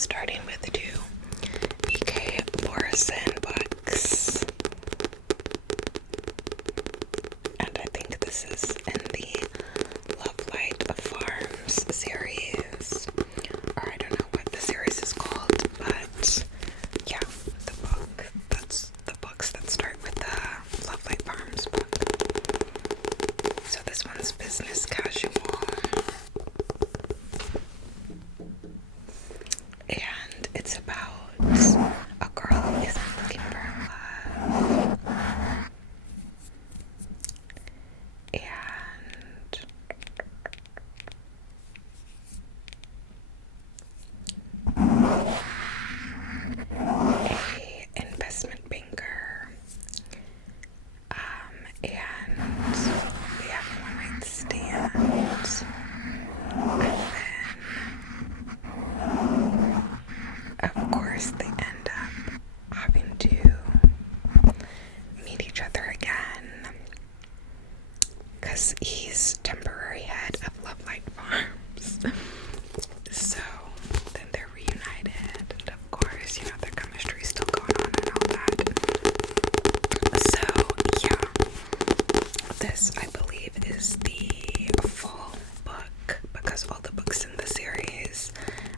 starting with two E.K. Morrison books. And I think this is in the Love Light Farms series. Or I don't know what the series is called, but yeah, that's the books that start with the Love Light Farms book. So this one's business casual. And it's about a girl who isn't looking for love. And a investment banker. And they have a one-night stand. And then, of course, they end up having to meet each other again because he's temporary head of Love Light Farms. So then they're reunited, and of course, you know, their chemistry's still going on and all that. So yeah, this I believe is the full book because all the books in the series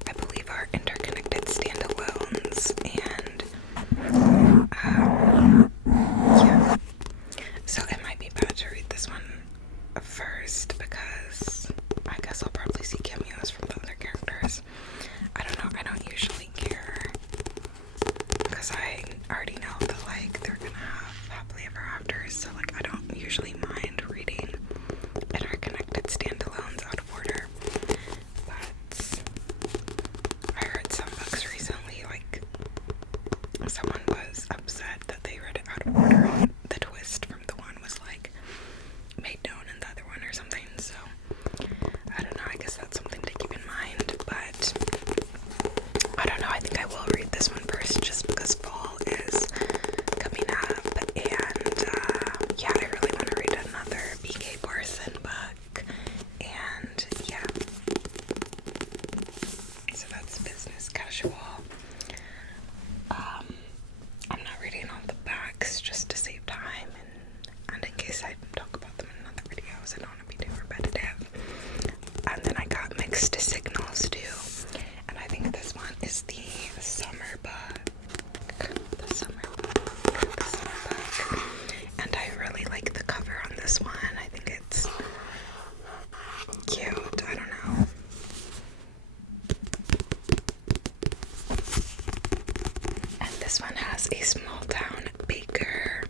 I believe are interconnected standalones, and yeah, so it might be bad to read this one first because I guess I'll probably see cameos from the other characters. I don't know, I don't usually care because I already know that like they're gonna have happily ever afters, so like I don't usually mind reading interconnected standalones out of order. But I heard some books recently, like someone was upset that they read it out of order and the twist from the one was like made known in the other one or something, so I don't know, I guess that's something to keep in mind. But I don't know, I think I will read this one first just because fall is coming up, and yeah, I really want to read another B.K. Morrison book, and yeah, so that's business casual. I'm not reading all the backs just to save time, and in case I talk about them in other videos, I don't want to be too repetitive. And then I got Mixed Signals too, and I think this one is the summer book. The summer book. And I really like the cover on this one. I think it's cute. I don't know. And this one has a small town baker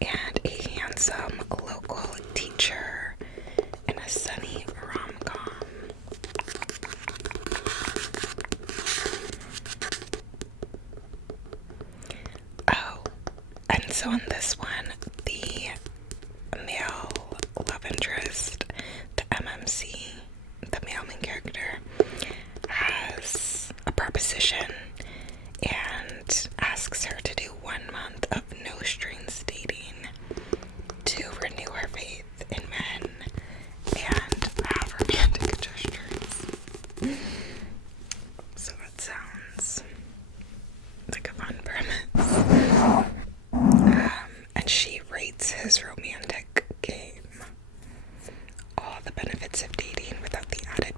and a handsome local teacher in a sunny rom-com. Oh, and so in this one, the male love interest, the MMC, the male main character, has a proposition and asks her to do 1 month of no strings dating to renew her faith in men and have romantic gestures. So that sounds like a fun premise. And she rates his romantic game. All the benefits of dating without the added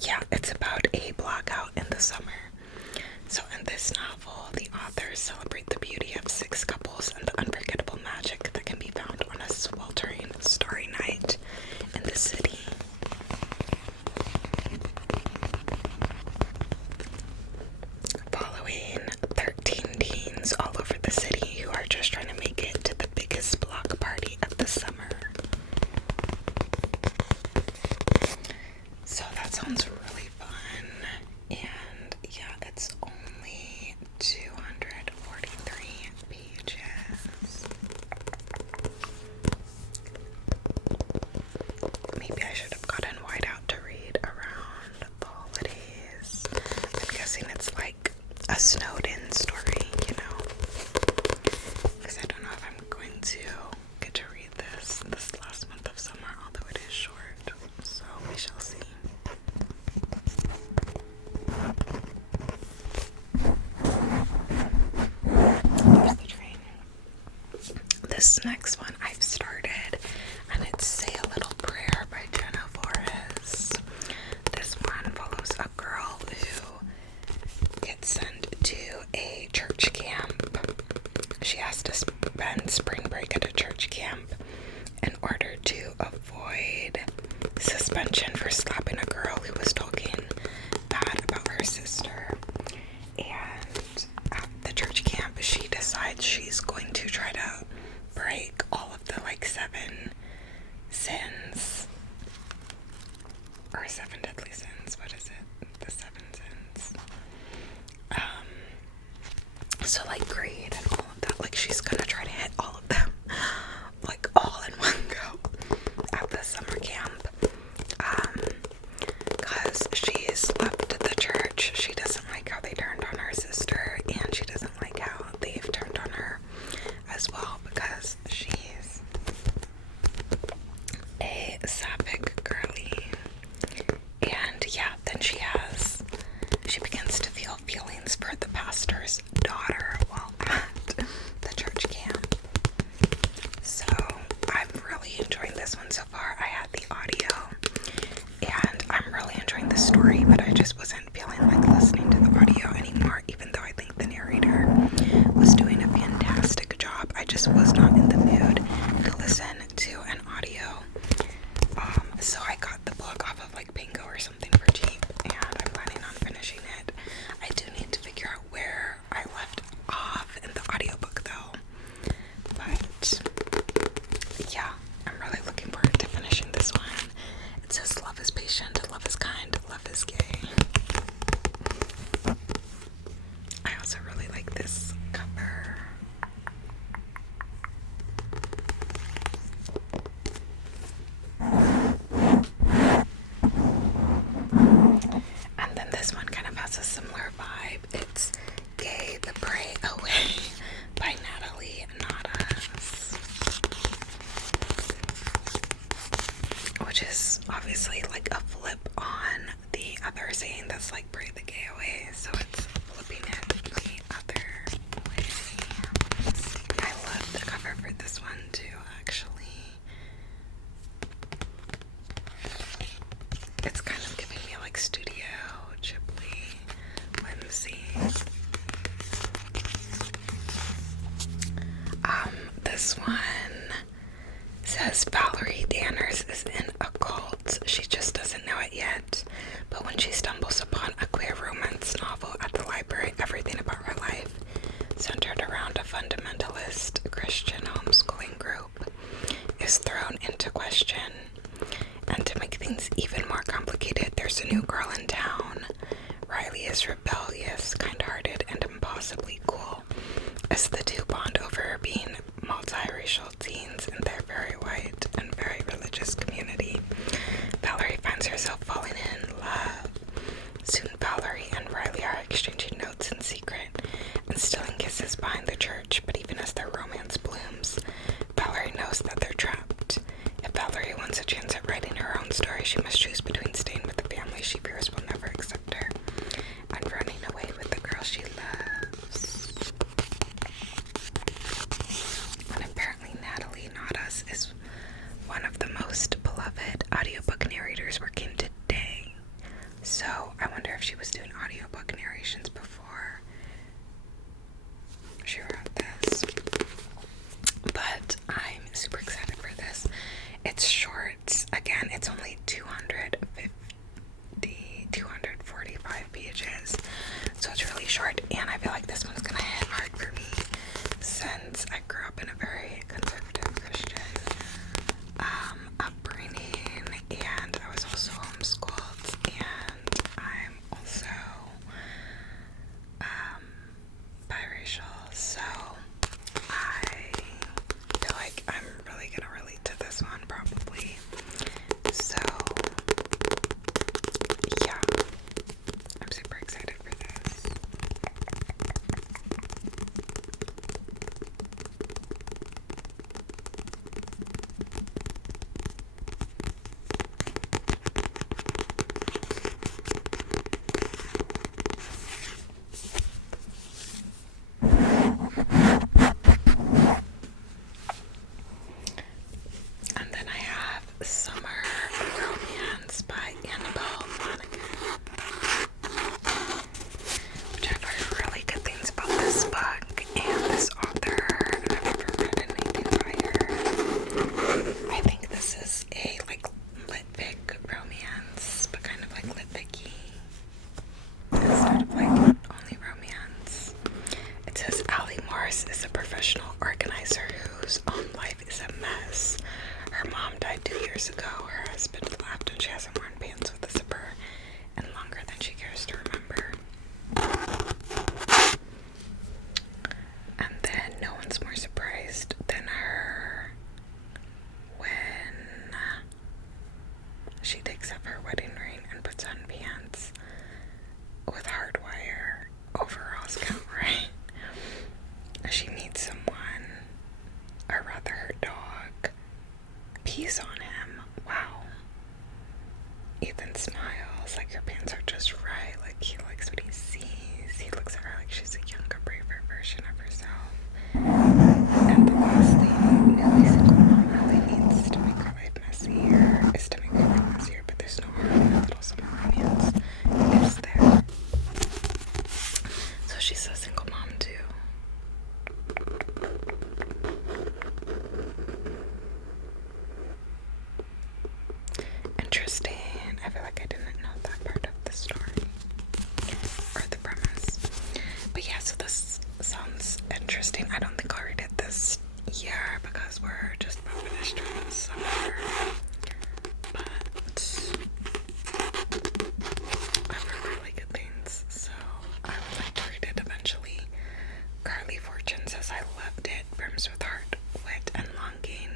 Yeah, it's about a blackout in the summer. So in this novel, the authors celebrate the beauty of six couples and the unforgettable magic that can be found on a sweltering, starry night in the city. Following 13 teens all over the city who are just trying to make it to the biggest block party of the summer. So that sounds really fun, and yeah, it's only 243 pages. Maybe I should have gotten Whiteout to read around the holidays. I'm guessing it's like a snowed-in story, you know? Because I don't know if I'm going to get to read this last month of summer, although it is short, so we shall see. Here's the train. This next one I've started, and it's Say a Little Prayer by Jenna Flores. This one follows a girl who gets sent to a church camp. She has to spend spring break at a church camp in order to avoid suspension for slapping a girl who was talking bad about her sister. And at the church camp, she decides she's going to try to break all of the like 7 sins, or 7 deadly sins. What is it? The 7 sins. So like greed and all of that. Like she's gonna try to hit all of them, like all in one go at the summer camp. Cause she's left the church. She doesn't like how they turned on her sister, and she doesn't like how they've turned on her as well, because she's a sapphic girly. And yeah, then she begins to feel feelings for the pastor's daughter while at the church camp. So I'm really enjoying this one so far. I had the audio, and I'm really enjoying the story, but I just wasn't feeling like listening to the audio anymore, even though I think the narrator was doing a fantastic job. I just was not in the mood to listen to an audio. So I got the book off of like Bingo or something for cheap, and I'm planning on finishing it. I do need to figure out where I left off in the audiobook though. But yeah, I'm really looking forward to finishing this one. It says love is patient, love is kind, love is gay. I also really like this cover. And then this one kind of has a similar vibe. It's Gay the Pray Away by Natalie Nadas, which is obviously like a flip on the other saying that's like pray the gay away, so it's flipping it the other way. I love the cover for this one too, actually. It's kind of giving me like Studio Ghibli whimsy. This one says Valerie Danners is in a cult. She just doesn't know it yet. But when she stumbles upon a queer romance novel at the library, everything about her life, centered around a fundamentalist Christian homeschooling group, is thrown into question. And to make things even more complicated, there's a new girl in town. Riley is rebellious, kind-hearted, and impossibly cool, as the two bond over being multiracial teens in their very white and very religious community. Valerie finds herself falling in love. Soon Valerie and Riley are exchanging notes in secret and stealing kisses behind the church, but even as their romance blooms, Valerie knows that they're trapped. If Valerie wants a chance at writing her own story, she must choose between staying with the family she fears So I wonder if she was doing audiobook narrations before she wrote this. But I'm super excited for this. It's short. Again, it's only 245 pages. So it's really short, and I feel like this one's gonna hit hard for me since I grew up in a very conservative Christian upbringing, and I was also homeschooled, and I'm also biracial, so I feel like I'm really gonna relate to this one probably. So yeah, I'm super excited for this. And then I have Summer Romance by Annabelle Monaghan, which I've heard really good things about this book and this author, and I've never read anything by her. I think this is a like lit-fic romance, but kind of like lit-fic-y instead of like only romance. It says Allie Morris is a professional organizer whose own life is a mess. Her mom died 2 years ago. Her husband left and she hasn't worn pants with a zipper in longer than she cares to remember. And then no one's more surprised than her when she takes off her wedding ring and puts on pants with hardwire overalls count, right? She meets someone, or rather her dog, pees on him. Wow. Ethan smiles like her pants are just right, like he likes what he sees. He looks at her like she's a younger, braver version of herself. And the last thing Nellie single mom really needs to make her life messier is to make her feel messier, but there's no harm in a little summer romance. It's there. So she's a single mom too. Interesting. I feel like I didn't know that part of the story or the premise. But yeah, so this sounds interesting. I don't think I'll read it this year because we're just about finished with the summer. But I've heard really good things, so I would like to read it eventually. Carly Fortune says I loved it. Brims with heart, wit, and longing.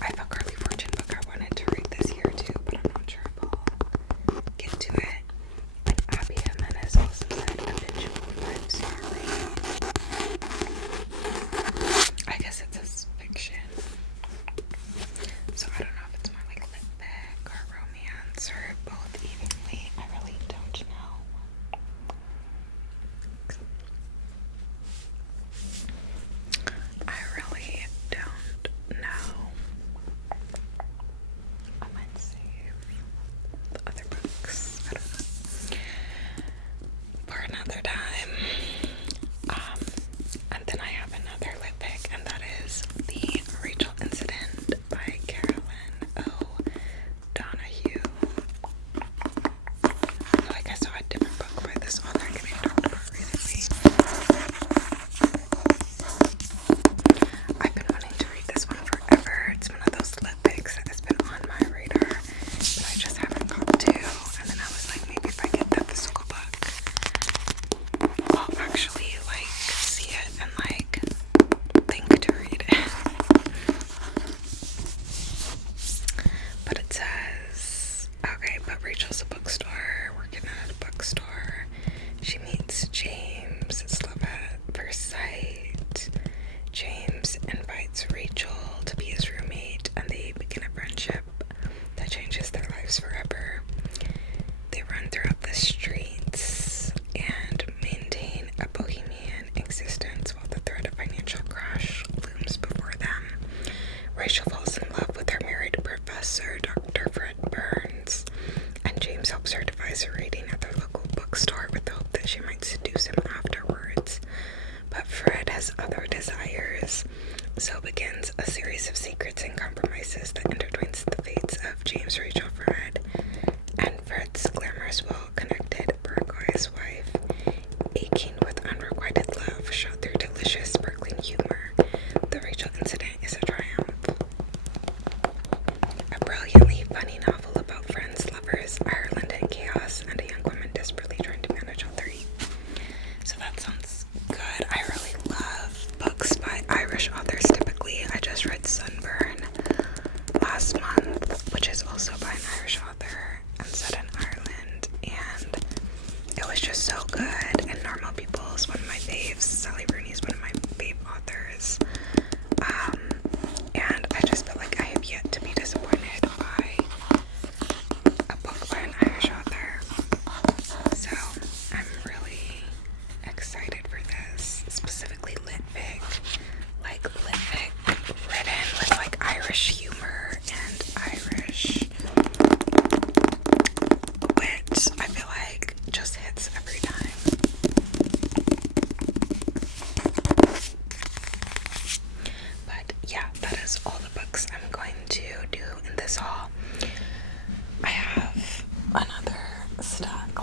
I have a Carly Fortune book I wanted to read this year too, but I'm not sure if I'll get to it. And Abby Jimenez also said a visual 5-star rating. I guess it says fiction. So I don't know if it's more like lit-fic or romance or both evenly. I really don't know. I really don't know. I might save the other books. I don't know. For another time. And then I have another lit pick, and that is The Rachel Incident by Carolyn O. Donahue. I feel like I saw a different book by this author getting talked about recently. I've been wanting to read this one forever. It's one of those lit picks that has been on my radar, but I just haven't got to. And then I was like, maybe if I get the physical book, I'll actually like see it and like think to read it. But it says, okay, but Rachel's a bookstore, working at a bookstore. She meets James. It's love at first sight. James invites Rachel to be his roommate, and they begin a friendship that changes their lives forever. They run throughout the streets and maintain a bohemian existence while the threat of financial crash looms before them. Rachel falls in love with her married professor, Dr. Fred Burns, and James helps her defy guys are reading at their local bookstore with the hope that she might seduce him afterwards. But Fred has other desires. So begins a series of secrets and compromises that intertwines the fates of James, Rachel, Fred, and Fred's glamorous, well-connected Burgoy's wife, aching with unrequited love, shot through delicious, sparkling humor. The Rachel incident is a triumph. A brilliantly funny novel about friends, lovers, Ireland and chaos, and a young woman desperately trying to manage all three. So that sounds good. I really love books by Irish authors typically. I just read Sunburn last month, which is also by an Irish author and set in Ireland, and it was just so good. And Normal People is one of my faves. Sally Rooney is one of my fave authors. And I just feel like I have yet to be disappointed by a book by an Irish author. So I'm really excited for this. Specifically Litvic. Like Litvic written with like Irish humor and Irish wit. I feel like just hits every time. But yeah, that is all the books I'm going to do in this haul. I have another stack